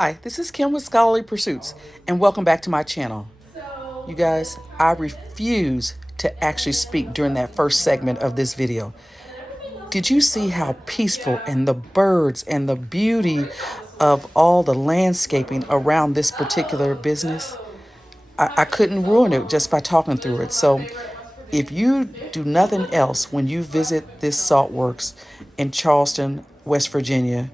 Hi, this is Kim with Scholarly Pursuits, and welcome back to my channel. You guys, I refuse to actually speak during that first segment of this video. Did you see how peaceful and the birds and the beauty of all the landscaping around this particular business? I couldn't ruin it just by talking through it. So if you do nothing else when you visit this salt works in Charleston, West Virginia,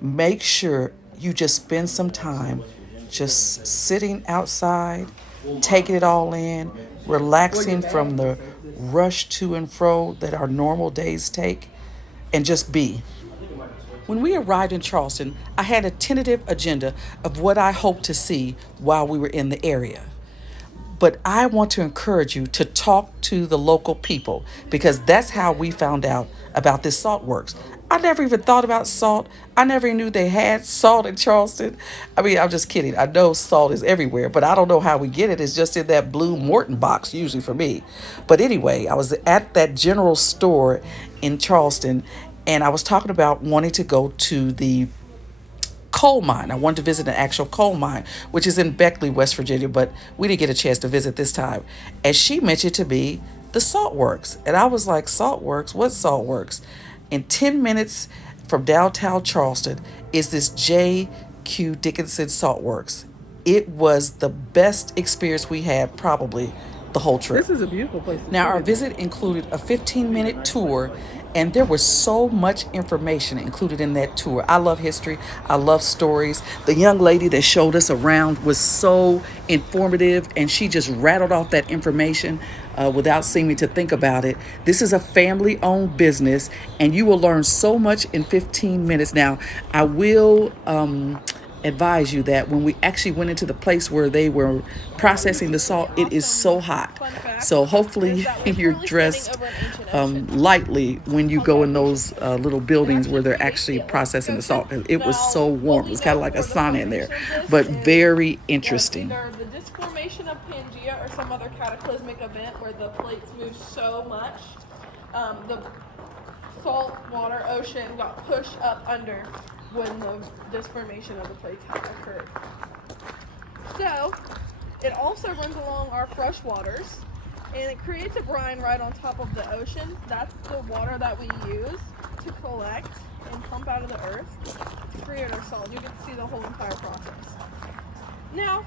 make sure you just spend some time just sitting outside, taking it all in, relaxing from the rush to and fro that our normal days take, and just be. When we arrived in Charleston, I had a tentative agenda of what I hoped to see while we were in the area. But I want to encourage you to talk to the local people because that's how we found out about this salt works. I never even thought about salt. I never knew they had salt in Charleston. I mean, I'm just kidding. I know salt is everywhere, but I don't know how we get it. It's just in that blue Morton box, usually for me. But anyway, I was at that general store in Charleston and I was talking about wanting to go to the coal mine. I wanted to visit an actual coal mine, which is in Beckley, West Virginia, but we didn't get a chance to visit this time. And she mentioned to me the salt works. And I was like, salt works? What salt works? In 10 minutes from downtown Charleston is this J.Q. Dickinson Salt Works. It was the best experience we had probably the whole trip. This is a beautiful place. Now, our visit included a 15-minute tour, and there was so much information included in that tour. I love history. I love stories. The young lady that showed us around was so informative, and she just rattled off that information without seeming to think about it. This is a family-owned business, and you will learn so much in 15 minutes. Now, I will advise you that when we actually went into the place where they were processing the salt, it is so hot. So hopefully you're dressed lightly when you go in those little buildings where they're actually processing the salt. It was so warm. It was kind of like a sauna in there, but very interesting. Either the disformation of Pangea or some other cataclysmic event where the plates moved so much, the salt water ocean got pushed up under when the disformation of the plates had occurred. So it also runs along our fresh waters and it creates a brine right on top of the ocean. That's the water that we use to collect and pump out of the earth to create our salt. You get to see the whole entire process. Now,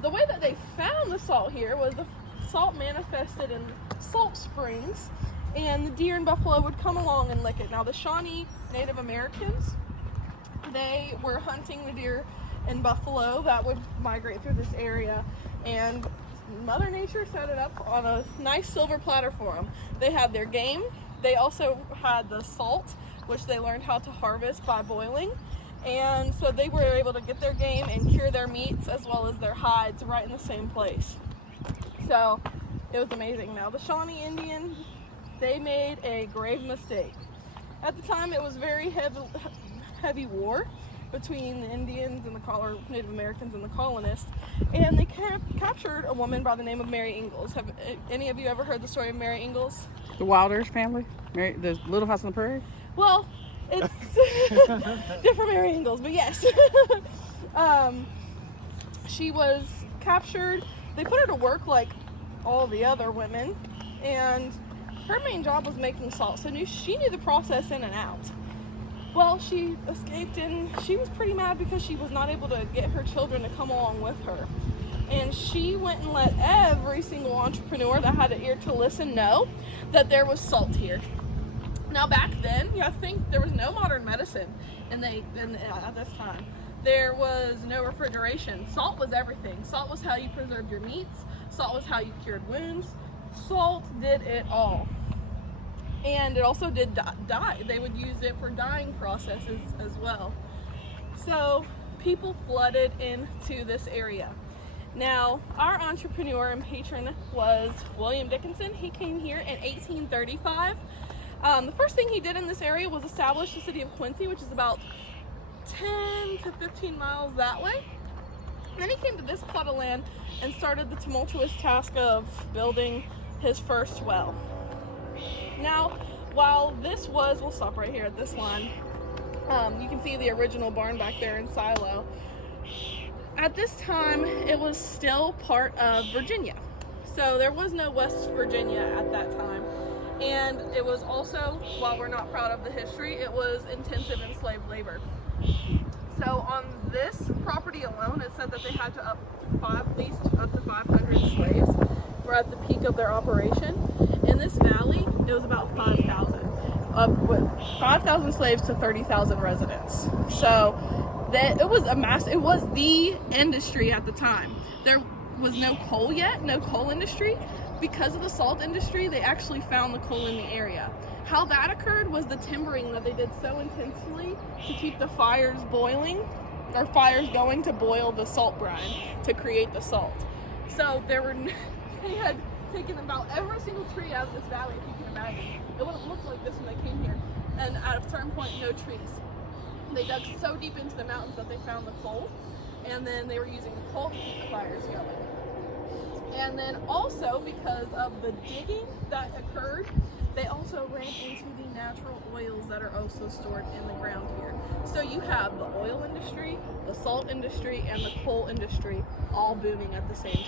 the way that they found the salt here was the salt manifested in salt springs, and the deer and buffalo would come along and lick it. Now, the Shawnee Native Americans, they were hunting the deer and buffalo that would migrate through this area, and Mother Nature set it up on a nice silver platter for them. They had their game. They also had the salt, which they learned how to harvest by boiling. And so they were able to get their game and cure their meats as well as their hides right in the same place. So it was amazing. Now, the Shawnee Indian, they made a grave mistake. At the time, it was very heavy war between the Indians and the Native Americans and the colonists, and they captured a woman by the name of Mary Ingalls. Have any of you ever heard the story of Mary Ingalls? The Wilders family? The Little House on the Prairie? Well, it's different Mary Ingalls, but yes. She was captured. They put her to work like all the other women, and her main job was making salt, so she knew the process in and out. Well, she escaped, and she was pretty mad because she was not able to get her children to come along with her. And she went and let every single entrepreneur that had an ear to listen know that there was salt here. Now, back then, I think there was no modern medicine at this time. There was no refrigeration. Salt was everything. Salt was how you preserved your meats. Salt was how you cured wounds. Salt did it all. And it also did dye. They would use it for dyeing processes as well. So people flooded into this area. Now, our entrepreneur and patron was William Dickinson. He came here in 1835. The first thing he did in this area was establish the city of Quincy, which is about 10 to 15 miles that way. And then he came to this plot of land and started the tumultuous task of building his first well. Now, while this was, we'll stop right here at this line. You can see the original barn back there in Silo. At this time, it was still part of Virginia. So there was no West Virginia at that time. And it was also, while we're not proud of the history, it was intensive enslaved labor. So on this property alone, it said that they had to at least up to 500 slaves were at the peak of their operation. In this valley, it was about 5,000. 5,000 slaves to 30,000 residents. So it was the industry at the time. There was no coal yet, no coal industry. Because of the salt industry, they actually found the coal in the area. How that occurred was the timbering that they did so intensely to keep the fires boiling, or fires going to boil the salt brine to create the salt. So they had taken about every single tree out of this valley, if you can imagine. It wouldn't look like this when they came here. And at a certain point, no trees. They dug so deep into the mountains that they found the coal, and then they were using the coal to keep the fires going. And then also, because of the digging that occurred, they also ran into the natural oils that are also stored in the ground here. So you have the oil industry, the salt industry, and the coal industry all booming at the same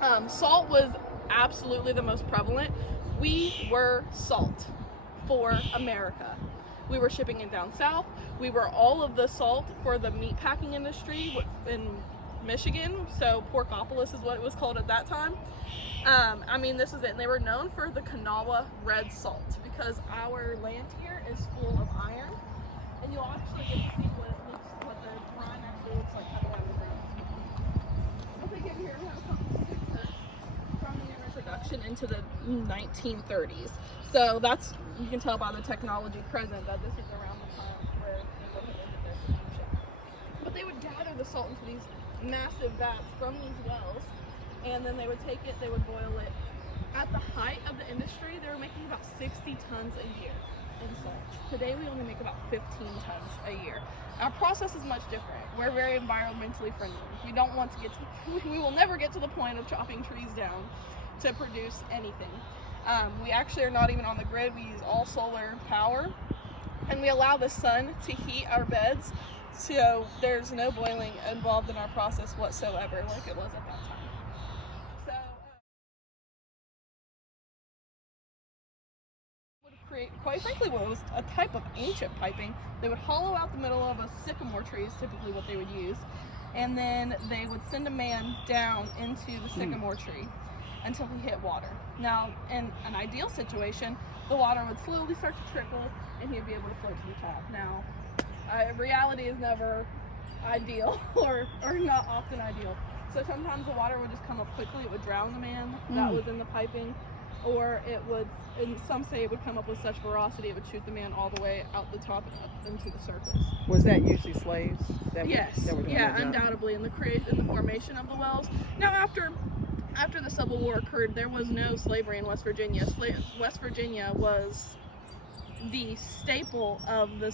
time. Salt was absolutely the most prevalent. We were salt for America. We were shipping it down south. We were all of the salt for the meat packing industry in Michigan, so Porkopolis is what it was called at that time. This is it. And they were known for the Kanawha red salt because our land here is full of iron, and you'll actually get to see what the brine actually looks like coming out of the ground. I think in here we have a couple of pictures from the introduction into the 1930s. So you can tell by the technology present that this is around the time where they would have ended their production. But they would gather the salt into these massive vats from these wells, and then they would take it, they would boil it. At the height of the industry, they were making about 60 tons a year in salt. Today we only make about 15 tons a year. Our process is much different. We're very environmentally friendly. We don't want to we will never get to the point of chopping trees down to produce anything. We actually are not even on the grid. We use all solar power, and we allow the sun to heat our beds. So there's no boiling involved in our process whatsoever like it was at that time. So would create, quite frankly, what was a type of ancient piping. They would hollow out the middle of a sycamore tree is typically what they would use, and then they would send a man down into the sycamore tree until he hit water. Now, in an ideal situation, the water would slowly start to trickle and he'd be able to float to the top. Now, reality is never ideal or not often ideal. So sometimes the water would just come up quickly. It would drown the man that was in the piping, or it would, and some say it would come up with such ferocity it would shoot the man all the way out the top and up into the surface. Was that usually slaves? Yes, undoubtedly in the formation of the wells. Now after the Civil War occurred, there was no slavery in West Virginia. West Virginia was the staple of the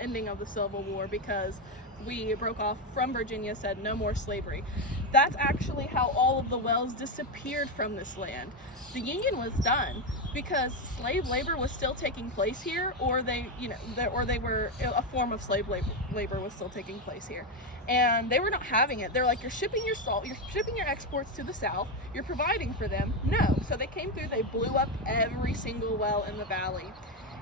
ending of the Civil War because we broke off from Virginia, said no more slavery. That's actually how all of the wells disappeared from this land. The Union was done because slave labor was still taking place here, or a form of slave labor was still taking place here. And they were not having it. They're like, you're shipping your salt, you're shipping your exports to the South, you're providing for them. No. So they came through, they blew up every single well in the valley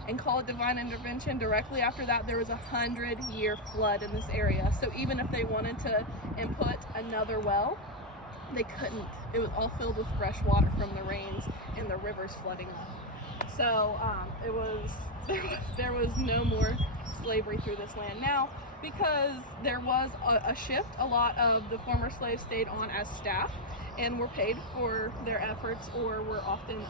and call it divine intervention. Directly after that, there was a 100-year flood in this area. So even if they wanted to input another well, they couldn't. It was all filled with fresh water from the rains and the rivers flooding up. So there was no more slavery through this land. Now, because there was a shift, a lot of the former slaves stayed on as staff and were paid for their efforts, or were often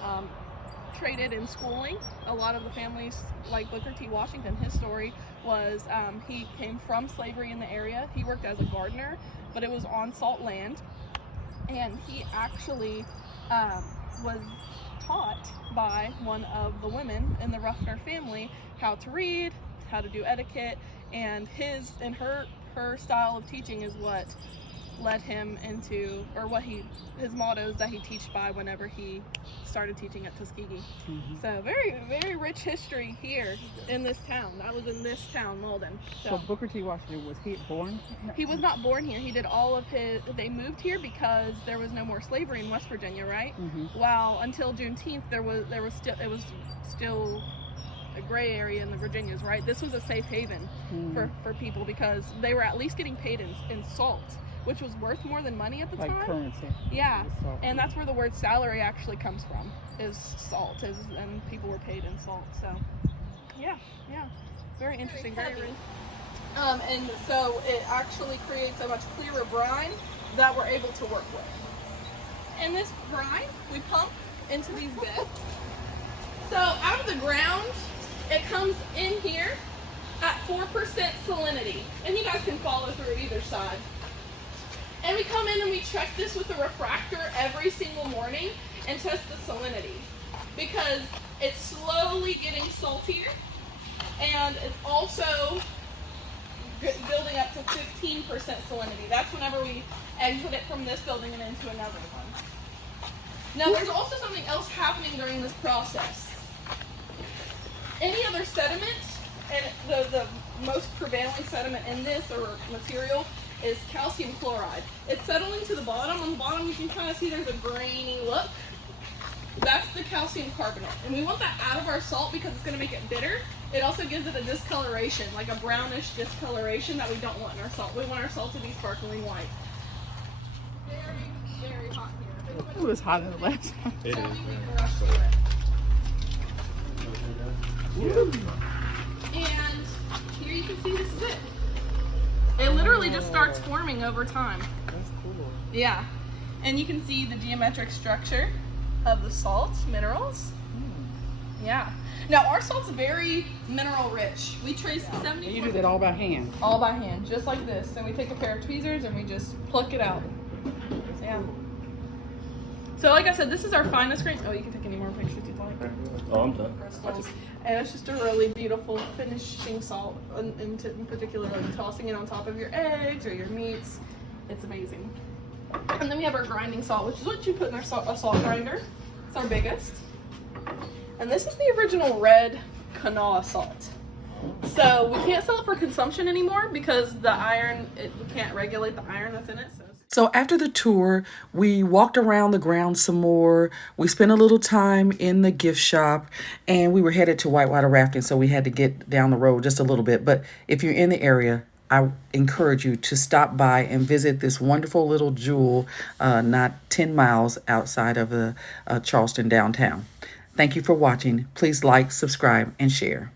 traded in schooling. A lot of the families, like Booker T. Washington, his story was he came from slavery in the area. He worked as a gardener, but it was on salt land, and he actually was taught by one of the women in the Ruffner family how to read, how to do etiquette, and her style of teaching is what led him into, or his mottos that he teached by whenever he started teaching at Tuskegee. So very, very rich history here in this town. That was in this town, Malden. So Booker T. Washington, was he born? He was not born here. He did all of they moved here because there was no more slavery in West Virginia, right? Well, until Juneteenth, it was still a gray area in the Virginias, right? This was a safe haven for people because they were at least getting paid in salt, which was worth more than money at the time. Like currency. Yeah, and that's where the word salary actually comes from, is salt, and people were paid in salt. So, yeah, very interesting, very rich. And so it actually creates a much clearer brine that we're able to work with. And this brine, we pump into these beds. So out of the ground, it comes in here at 4% salinity. And you guys can follow through either side. And we come in and we check this with a refractor every single morning and test the salinity. Because it's slowly getting saltier, and it's also building up to 15% salinity. That's whenever we exit it from this building and into another one. Now there's also something else happening during this process. Any other sediment, and the most prevailing sediment in this or material is calcium chloride. It's settling to the bottom. On the bottom you can kind of see there's a grainy look. That's the calcium carbonate. And we want that out of our salt because it's going to make it bitter. It also gives it a discoloration, like a brownish discoloration that we don't want in our salt. We want our salt to be sparkling white. Very, very hot here. It was hotter than the last time. It is. And here you can see this is it. It literally just starts forming over time. That's cool. Yeah. And you can see the geometric structure of the salt minerals. Yeah. Now our salt's very mineral rich. We trace 70. And you do that all by hand? All by hand, just like this. And we take a pair of tweezers and we just pluck it out. Yeah. So like I said, this is our finest grain. Oh, you can take any more pictures you'd like. Oh, I'm done. Crystals. And it's just a really beautiful finishing salt, in particular, like tossing it on top of your eggs or your meats. It's amazing. And then we have our grinding salt, which is what you put in a salt grinder. It's our biggest. And this is the original red Kanawha salt. So we can't sell it for consumption anymore because the iron, we can't regulate the iron that's in it. So after the tour, we walked around the grounds some more. We spent a little time in the gift shop, and we were headed to whitewater rafting, so we had to get down the road just a little bit. But if you're in the area, I encourage you to stop by and visit this wonderful little jewel, not 10 miles outside of Charleston downtown. Thank you for watching. Please like, subscribe, and share.